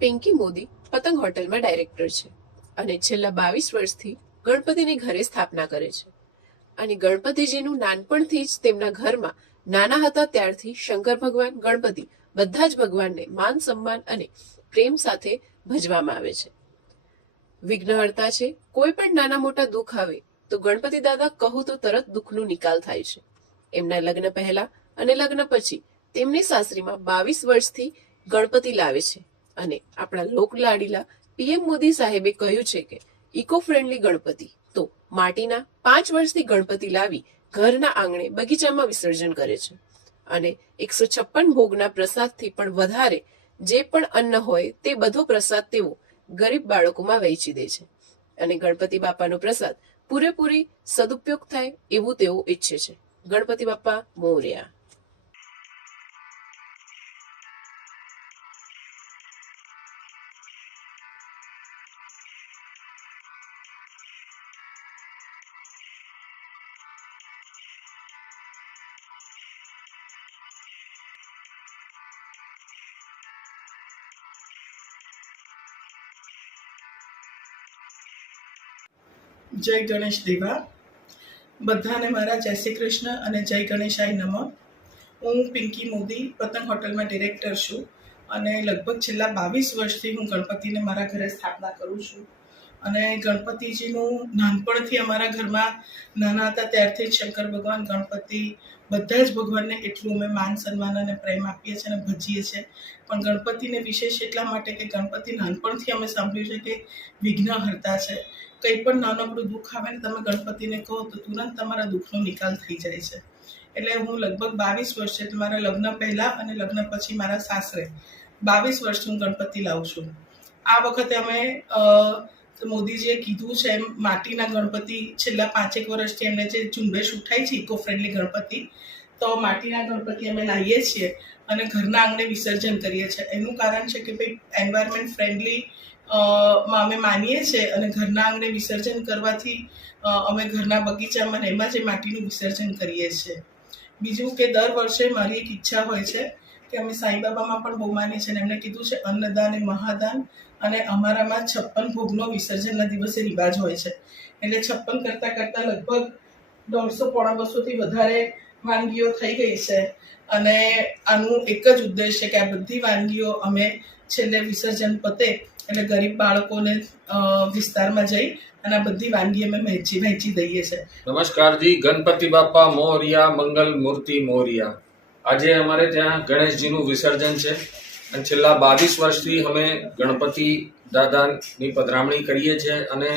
પિંકી મોદી પતંગ હોટલમાં ડાયરેક્ટર છે અને છેલ્લા બાવીસ વર્ષથી ગણપતિની ઘરે સ્થાપના કરે છે. અને ગણપતિજીનું નાનપણથી જ તેમના ઘરમાં નાના હતા ત્યારથી શંકર ભગવાન, ગણપતિ બધા જ ભગવાનને માન, સન્માન અને પ્રેમ સાથે ભજવામાં આવે છે. વિઘ્નહર્તા છે, કોઈ પણ નાના મોટા દુઃખ આવે તો ગણપતિ દાદા કહું તો તરત દુઃખનો નિકાલ થાય છે. એમના લગ્ન પહેલા અને લગ્ન પછી તેમની સાસરીમાં બાવીસ વર્ષથી ગણપતિ લાવે છે. અને આપણા લોકલાડીલા પીએમ મોદી સાહેબે કહ્યું છે કે ઇકો ફ્રેન્ડલી ગણપતિ. તો માટીના પાંચ વર્ષથી ગણપતિ લાવી ઘરના આંગણે બગીચામાં વિસર્જન કરે છે. અને એકસો છપ્પન ભોગના પ્રસાદથી પણ વધારે જે પણ અન્ન હોય તે બધો પ્રસાદ તેઓ ગરીબ બાળકોમાં વહેંચી દે છે. અને ગણપતિ બાપાનો પ્રસાદ પૂરેપૂરી સદુપયોગ થાય એવું તેઓ ઈચ્છે છે. ગણપતિ બાપા મોર્યા. જય ગણેશ દેવા. બધાને મારા જય શ્રી કૃષ્ણ અને જય ગણેશાય નમઃ. હું પિંકી મોદી, પતંગ હોટલમાં ડિરેક્ટર છું અને લગભગ છેલ્લા બાવીસ વર્ષથી હું ગણપતિને મારા ઘરે સ્થાપના કરું છું. અને ગણપતિજીનું નાનપણથી અમારા ઘરમાં નાના હતા ત્યારથી જ શંકર ભગવાન, ગણપતિ બધા જ ભગવાનને એટલું અમે માન, સન્માન અને પ્રેમ આપીએ છીએ અને ભજીએ છીએ. પણ ગણપતિને વિશેષ એટલા માટે કે ગણપતિ નાનપણથી અમે સાંભળ્યું છે કે વિઘ્નહર્તા છે. કંઈ પણ નાનકડું દુઃખ આવે ને તમે ગણપતિને કહો તો તુરંત તમારા દુઃખનો નિકાલ થઈ જાય છે. એટલે હું લગભગ બાવીસ વર્ષે મારા લગ્ન પહેલાં અને લગ્ન પછી મારા સાસરે બાવીસ વર્ષનું ગણપતિ લાવું છું. આ વખતે અમે મોદીજીએ કીધું છે એમ, માટીના ગણપતિ છેલ્લા પાંચેક વર્ષથી એમને જે ઝુંબેશ ઉઠાઈ છે ઇકો ફ્રેન્ડલી ગણપતિ, તો માટીના ગણપતિ અમે લાવીએ છીએ અને ઘરના આંગણે વિસર્જન કરીએ છીએ. એનું કારણ છે કે ભાઈ એન્વાયરમેન્ટ ફ્રેન્ડલી માં અમે માનીએ છીએ અને ઘરના આંગણે વિસર્જન કરવાથી અમે ઘરના બગીચામાં એમાં જે માટીનું વિસર્જન કરીએ છીએ. બીજું કે દર વર્ષે મારી એક ઈચ્છા હોય છે કે અમે સાંઈબાબામાં પણ બહુ માનીએ છીએ અને એમણે કીધું છે, અન્નદાન એ મહાદાન અને અમારામાં છપ્પન ભોગનો વિસર્જનના દિવસે રિવાજ હોય છે. એટલે છપ્પન કરતાં કરતાં લગભગ દોઢસો પોણા બસોથી વધારે વાનગીઓ થઈ ગઈ છે અને આનું એક જ ઉદ્દેશ છે કે આ બધી વાનગીઓ અમે છેલ્લે વિસર્જન પતે એટલે ગરીબ બાળકોને વિસ્તારમાં જઈ અને આ બધી વાનગી અમે વહેંચી વહેંચી દઈએ છીએ નમસ્કાર જી, ગણપતિ બાપા મોરિયા, મંગલ મૂર્તિ મોરિયા. આજે અમારે ત્યાં ગણેશજીનું વિસર્જન છે અને છેલ્લા બાવીસ વર્ષથી અમે ગણપતિ દાદાની પધરામણી કરીએ છીએ અને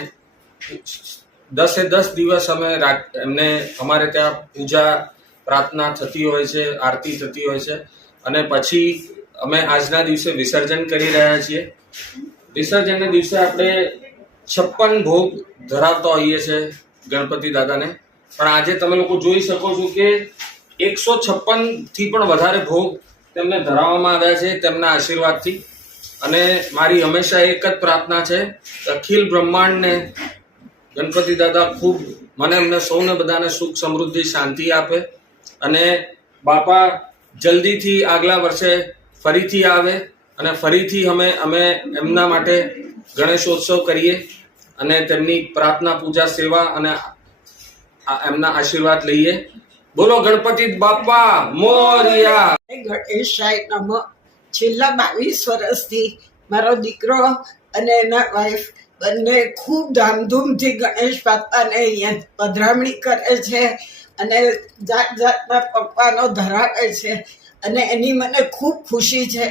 દસે દસ દિવસ અમે એમને અમારે ત્યાં પૂજા પ્રાર્થના થતી હોય છે, આરતી થતી હોય છે અને પછી અમે આજના દિવસે વિસર્જન કરી રહ્યા છીએ. વિસર્જનના દિવસે આપણે છપ્પન ભોગ ધરાવતા હોઈએ છીએ ગણપતિ દાદાને. પણ આજે તમે લોકો જોઈ શકો છો કે એકસો છપ્પનથી પણ વધારે ભોગ તેમને ધરાવવામાં આવ્યા છે તેમના આશીર્વાદથી. અને મારી હંમેશા એક જ પ્રાર્થના છે, અખિલ બ્રહ્માંડને ગણપતિ દાદા ખૂબ મને એમને સૌને બધાને સુખ, સમૃદ્ધિ, શાંતિ આપે અને બાપા જલ્દીથી આગલા વર્ષે ફરીથી આવે અને ફરીથી અમે અમે એમના માટે ગણેશોત્સવ કરીએ અને તેમની પ્રાર્થના, પૂજા, સેવા અને એમના આશીર્વાદ લઈએ. બોલો ગણપતિ બાપા, મોરિયા. ગણેશાય નમ. છેલ્લા બાવીસ વર્ષથી મારો દીકરો અને એના વાઈફ બંને ખૂબ ધામધૂમથી ગણેશ બાપાને અહીંયા પધરામણી કરે છે અને જાત જાતના પપ્પાનો ધરાવે છે અને એની મને ખૂબ ખુશી છે.